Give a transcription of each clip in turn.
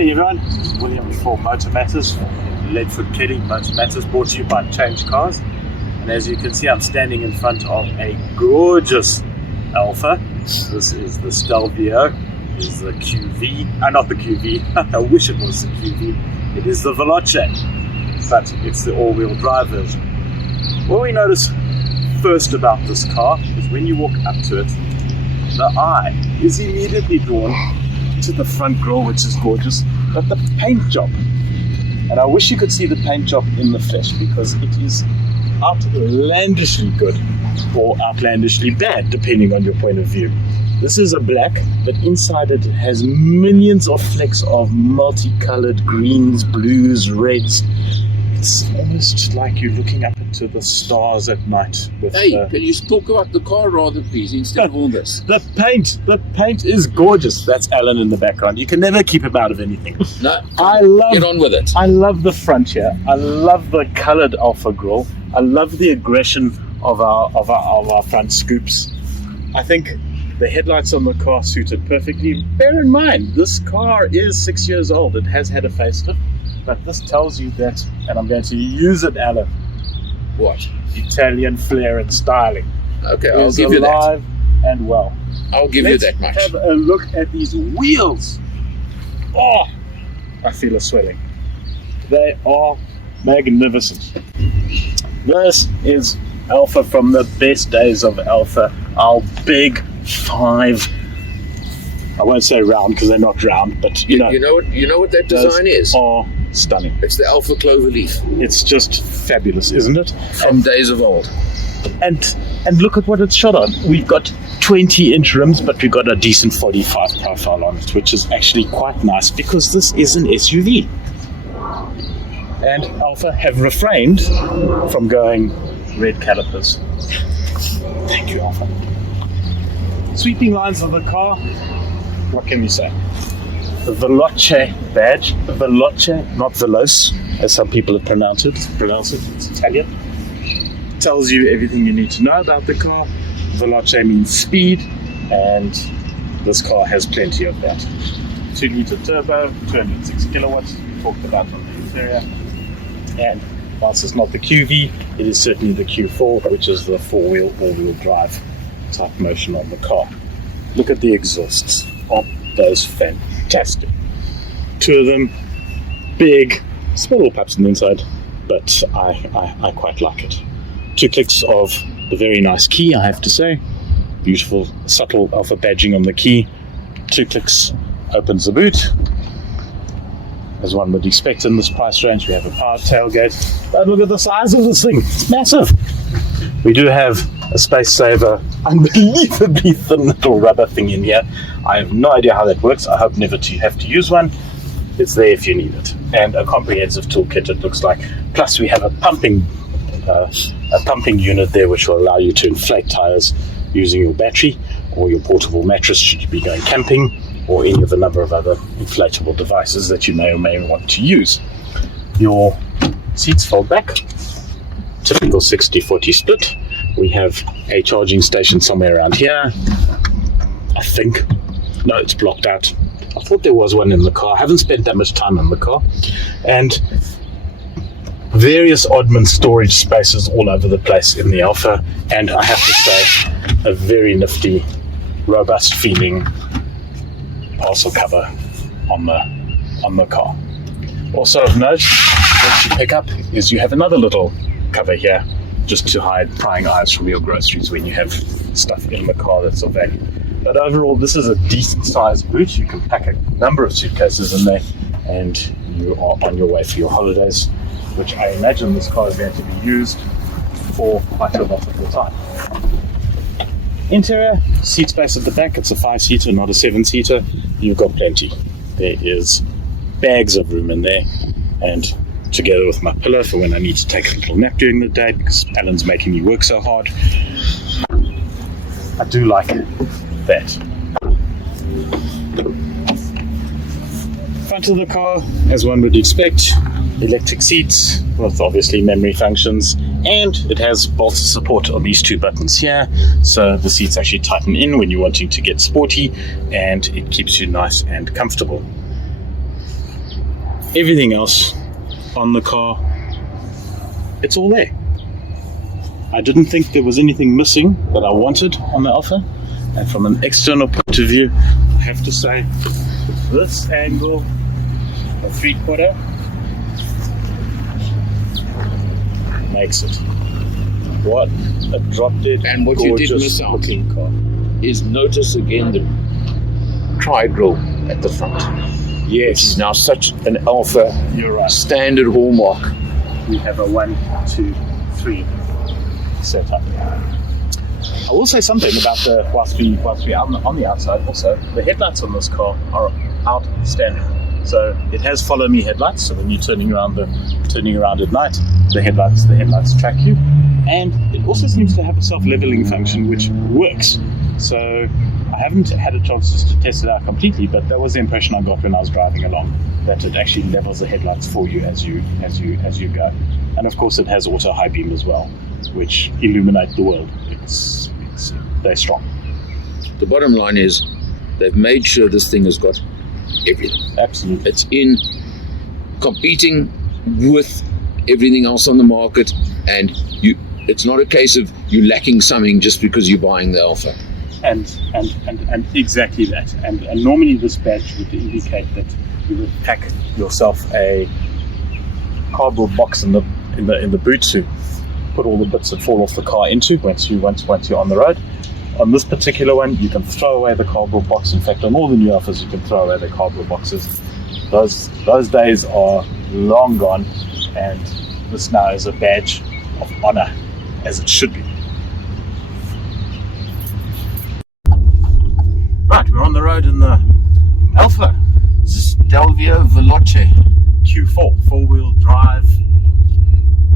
Morning everyone, this is William for Motor Matters, Leadfoot Kelly Motor Matters, brought to you by Change Cars. And as you can see, I'm standing in front of a gorgeous Alfa. This is the Stelvio, this is the QV, not the QV, I wish it was the QV, it is the Veloce, but it's the all-wheel drive version. What we notice first about this car is when you walk up to it, the eye is immediately drawn to the front grille, which is gorgeous, but the paint job, and I wish you could see the paint job in the flesh, because it is outlandishly good or outlandishly bad depending on your point of view. This is a black, but inside it has millions of flecks of multicolored greens, blues, reds. It's almost like you're looking up into the stars at night. Can you talk about the car rather, please, instead of all this? The paint is gorgeous. That's Alan in the background. You can never keep him out of anything. No, get on with it. I love the front here. I love the coloured Alfa grille. I love the aggression of our front scoops. I think the headlights on the car suit it perfectly. Bear in mind, this car is 6 years old. It has had a facelift. But this tells you that, and I'm going to use it, Alan. What? Italian flair and styling. Okay, I'll give you that. Alive and well. I'll give you that much. Have a look at these wheels. Oh, I feel a swelling. They are magnificent. This is Alfa from the best days of Alfa. Our big 5. I won't say round because they're not round, but you know what that design is. Are stunning. It's the Alfa Cloverleaf. It's just fabulous, isn't it? From days of old. And look at what it's shot on. We've got 20-inch rims, but we've got a decent 45 profile on it, which is actually quite nice because this is an SUV. And Alfa have refrained from going red calipers. Thank you, Alfa. Sweeping lines of the car. What can we say? The Veloce badge, Veloce, not Veloce, as some people have pronounced it. It's Italian. Tells you everything you need to know about the car. Veloce means speed, and this car has plenty of that. 2-litre turbo, 206 kilowatts, talked about on the interior. And whilst it's not the QV, it is certainly the Q4, which is the four-wheel, all-wheel drive type motion on the car. Look at the exhausts. Oh, those fantastic. 2 of them, big, small little pups on the inside, but I quite like it. 2 clicks of the very nice key, I have to say. Beautiful, subtle Alfa badging on the key. 2 clicks opens the boot. As one would expect in this price range, we have a power tailgate. But look at the size of this thing, it's massive. We do have a space saver, unbelievably thin little rubber thing in here. I have no idea how that works. I hope never to have to use one. It's there if you need it. And a comprehensive toolkit, it looks like. Plus we have a pumping unit there which will allow you to inflate tires using your battery or your portable mattress should you be going camping, or any of a number of other inflatable devices that you may or may want to use. Your seats fold back. Typical 60-40 split. We have a charging station somewhere around here. I think. No, it's blocked out. I thought there was one in the car. I haven't spent that much time in the car. And various Oddman storage spaces all over the place in the Alfa. And I have to say, a very nifty, robust feeling parcel cover on the car. Also of note, what you pick up is you have another little cover here just to hide prying eyes from your groceries when you have stuff in the car that's of value. But overall, this is a decent sized boot. You can pack a number of suitcases in there and you are on your way for your holidays, which I imagine this car is going to be used for quite a lot of the time. Interior, seat space at the back. It's a 5-seater, not a 7-seater. You've got plenty. There is bags of room in there, and together with my pillow for when I need to take a little nap during the day because Alan's making me work so hard. I do like that. Front of the car, as one would expect, electric seats with obviously memory functions, and it has bolt support on these 2 buttons here, so the seats actually tighten in when you're wanting to get sporty and it keeps you nice and comfortable. everything else on the car, it's all there. I didn't think there was anything missing that I wanted on the Alfa. And from an external point of view, I have to say, this angle, a 3/4, makes it. What a drop dead And what you did miss out car. is notice again the tri-grill at the front. Yes. Which is now such an Alfa You're right. standard hallmark. We have a 1, 2, 3 setup. I will say something about whilst we on the outside also, the headlights on this car are outstanding. So it has follow me headlights, so when you're turning around at night, the headlights track you. And it also seems to have a self-leveling function which works. So I haven't had a chance to test it out completely, but that was the impression I got when I was driving along, that it actually levels the headlights for you as you go. And of course it has auto high beam as well, which illuminate the world. They're strong. The bottom line is they've made sure this thing has got everything. Absolutely. It's in competing with everything else on the market, and it's not a case of you lacking something just because you're buying the Alfa. And exactly that. And normally this badge would indicate that you would pack yourself a cardboard box in the boot to put all the bits that fall off the car into once you're on the road. On this particular one, you can throw away the cardboard box. In fact, on all the new Alfas, you can throw away the cardboard boxes. Those days are long gone, and this now is a badge of honor, as it should be. Right, we're on the road in the Alfa Stelvio Veloce. Q4, 4-wheel drive.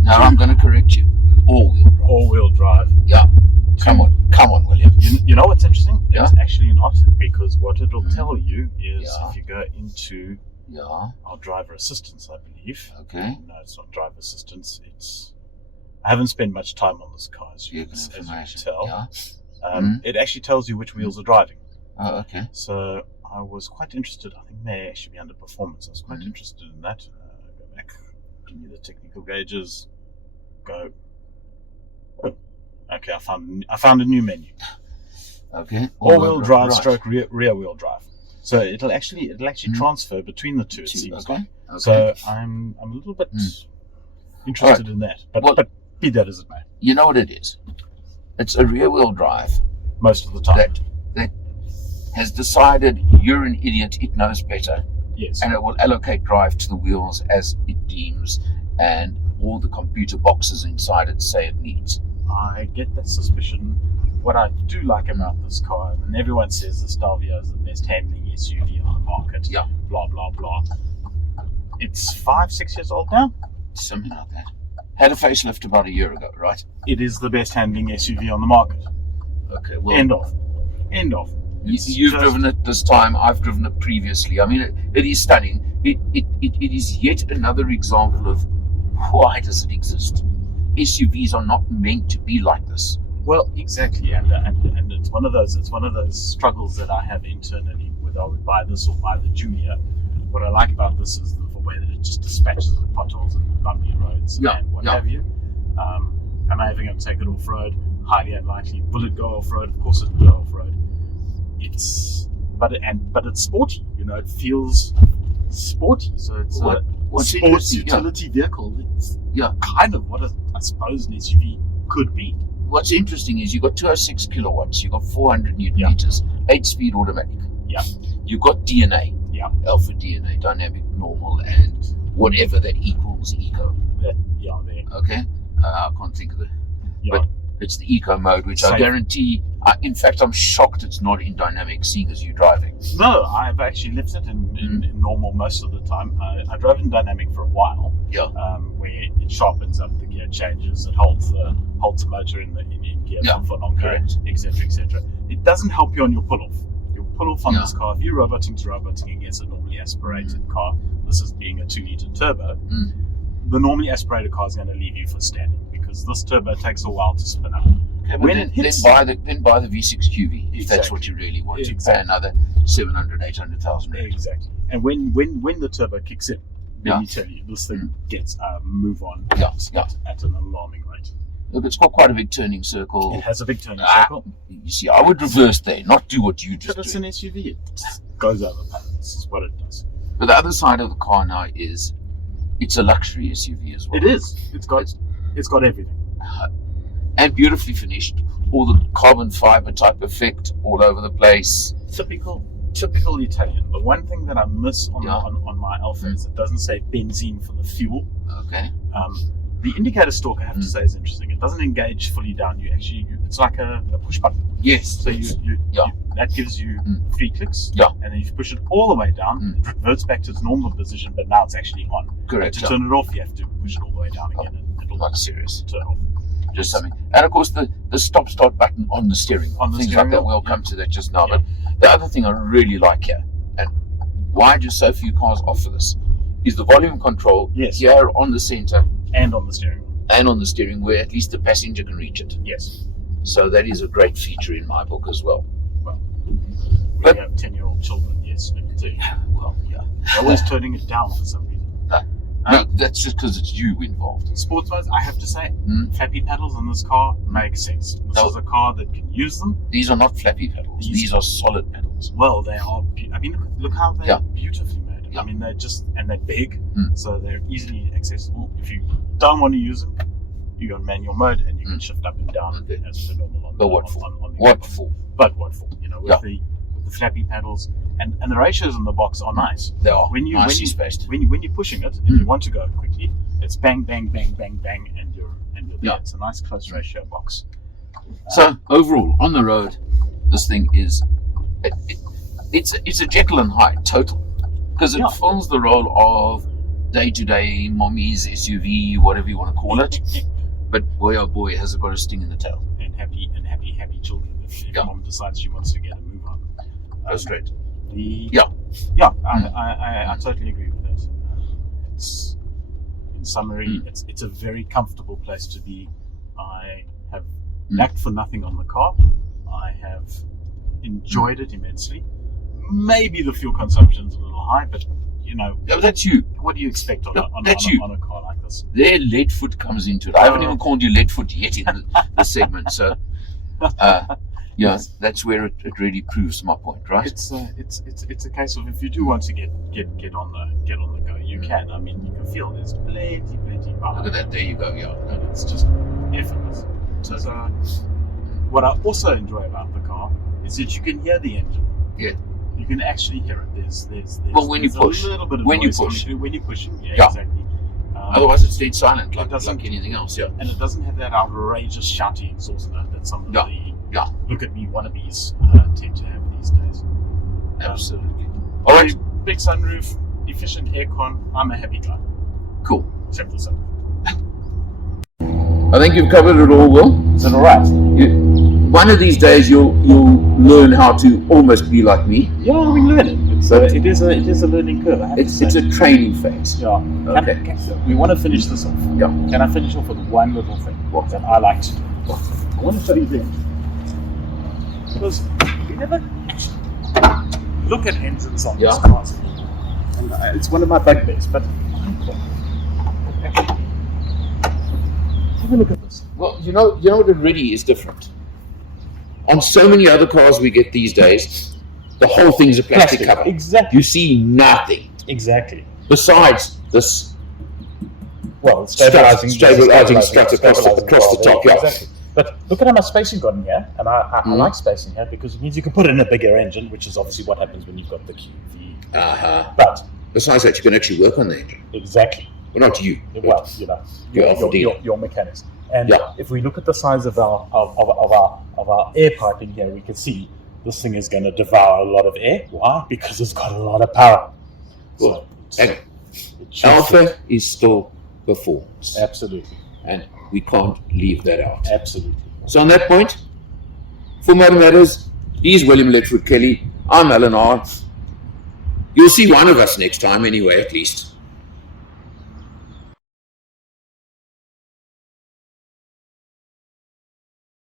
Now I'm going to correct you. All-wheel drive. All-wheel drive. Yeah. Come on, William. You know what's interesting? Yeah. It's actually not, because what it'll tell you is if you go into our driver assistance, I believe. Okay. No, it's not driver assistance. I haven't spent much time on this car, as you can tell. Yeah. It actually tells you which wheels are driving. Oh, okay. So I was quite interested. I think they actually be under performance. I was quite interested in that. Go back, give me the technical gauges. Go. Okay, I found a new menu. Okay. All-wheel drive, stroke rear-wheel drive. So it'll actually transfer between the two. It seems like. Okay. So I'm a little bit interested in that. But be that as it may. You know what it is? It's a rear-wheel drive. Most of the time. That has decided you're an idiot. It knows better. Yes. And it will allocate drive to the wheels as it deems, and all the computer boxes inside it say it needs. I get that suspicion. What I do like about this car, and everyone says the Stelvio is the best handling SUV on the market. Yeah. Blah, blah, blah. It's 5-6 years old now. Something like that. Had a facelift about a year ago, right? It is the best handling SUV on the market. Okay, well. End of. You've driven it this time. I've driven it previously. I mean, it is stunning. It is yet another example of why does it exist? SUVs are not meant to be like this. Well, exactly, and it's one of those struggles that I have internally, whether I would buy this or buy the Junior. What I like about this is the way that it just dispatches the potholes and bumpy roads and what have you. Am I ever going to take it off road? Highly unlikely. Will it go off road? Of course, it will go off road. But it's sporty. You know, it feels sporty. So it's a sports utility vehicle. It's kind of what I suppose an SUV could be. What's interesting is you've got 206 kilowatts, you've got 400 newton meters, 8-speed automatic. Yeah. You've got DNA. Yeah. Alpha DNA, dynamic, normal, and whatever that equals eco. There. Okay? I can't think of it. Yeah. But it's the eco mode, which I guarantee, in fact, I'm shocked it's not in dynamic, seeing as you're driving. No, I've actually left it in normal most of the time. I drove in dynamic for a while. Yeah. Where it sharpens up the gear changes, it holds the motor in gear for longer, etc. It doesn't help you on your pull-off. Your pull-off on this car, if you're roboting to roboting against a normally aspirated car, this is being a 2-litre turbo, the normally aspirated car is going to leave you for standing, because this turbo takes a while to spin up. Okay, when it hits, then buy the V6 QV if that's what you really want. You pay another 700,000, 800,000. Exactly. And when the turbo kicks in, let me tell you, this thing gets move on at an alarming rate. Look, it's got quite a big turning circle. It has a big turning circle. You see, I would reverse there, not do what you just But it's did. an SUV. It just goes over pattern. This is what it does. But the other side of the car now is it's a luxury SUV as well. It is. It's got everything. And beautifully finished. All the carbon fiber type effect all over the place. Typical Italian. The one thing that I miss on my Alfa is it doesn't say benzene for the fuel. Okay. The indicator stalk, I have to say, is interesting. It doesn't engage fully down. It's like a push button. Yes. So that gives you 3 clicks. Yeah. And then if you push it all the way down, it reverts back to its normal position, but now it's actually on. Correct. To turn it off, you have to push it all the way down again, and it'll Not serious. turn off. Just something. And of course, the stop-start button on the steering wheel. Things like that. We'll come to that just now. Yeah. But the other thing I really like here, and why do so few cars offer this, is the volume control here on the center And on the steering wheel. and on the steering, where at least the passenger can reach it. Yes. So that is a great feature in my book as well. Well, we have 10-year-old children, yes. Let me tell you. Well, yeah. They're always turning it down for some reason. No, that's just because it's you involved. Sports-wise, I have to say, flappy pedals in this car make sense. This is a car that can use them. These are not flappy pedals. These are solid pedals. Well, they are. I mean, look how they're beautifully made. Yeah. I mean, they're big, so they're easily accessible. If you don't want to use them, you go in manual mode and you can shift up and down as per normal. But what for? What for? But what for? You know, with the flappy pedals and the ratios in the box are nice. They are nicely spaced. When you're pushing it and you want to go quickly, it's bang, bang, bang, bang, bang, and you're there. It's a nice close ratio box. So overall, on the road, this thing is it's a Jekyll and Hyde total, because it fills the role of day-to-day mommy's SUV, whatever you want to call it. But boy, oh boy, has it got a sting in the tail. And happy children. If mom decides she wants to get a move on. Go straight. I totally agree with that. It's, in summary, it's a very comfortable place to be. I have lacked for nothing on the car. I have enjoyed it immensely. Maybe the fuel consumption's a little high, but you know, that's you. What do you expect on a car like this? Their lead foot comes into it. I haven't even called you lead foot yet in the segment, so that's where it really proves my point, right? It's a case of if you do want to get on the go, you can. I mean, you can feel there's plenty power. Look at that. There you go. Yeah, and it's just effortless. So what I also enjoy about the car is that you can hear the engine. Yeah. You can actually hear it. There's when you push. A little bit of when you noise push. when you're pushing. Yeah, exactly. Otherwise, it's dead silent, like anything else. Yeah. And it doesn't have that outrageous shouty exhaust note that some of the look at me wannabes tend to have these days. Absolutely. All right. Big sunroof, efficient aircon. I'm a happy guy. Cool. Simple stuff. I think you've covered it all, Will. Is that all right? One of these days, you'll learn how to almost be like me. Yeah, we learn it. It is a learning curve. It's a training phase. Yeah. Okay. We want to finish this off. Yeah. Can I finish off with one little thing that I like to do? I want to show you this. Because we never actually look at engines on these cars. And it's one of my bugbears, but have a look at this. Well, you know what already is different. On so many other cars we get these days, the whole thing's a plastic cover. Exactly. You see nothing. Exactly. Besides this stabilizing strut across the top. Yeah. Exactly. But look at how much space you've got in here, and I like space in here because it means you can put it in a bigger engine, which is obviously what happens when you've got the QV. But besides that, you can actually work on the engine. Exactly. Well, not you. Well, your mechanics. And if we look at the size of our air pipe in here, we can see this thing is going to devour a lot of air. Why? Because it's got a lot of power. Well, Alfa is still performance. Absolutely. And we can't leave that out. Absolutely. So on that point, for Motor Matters, he's William Ledford Kelly. I'm Alan R. You'll see one of us next time anyway, at least.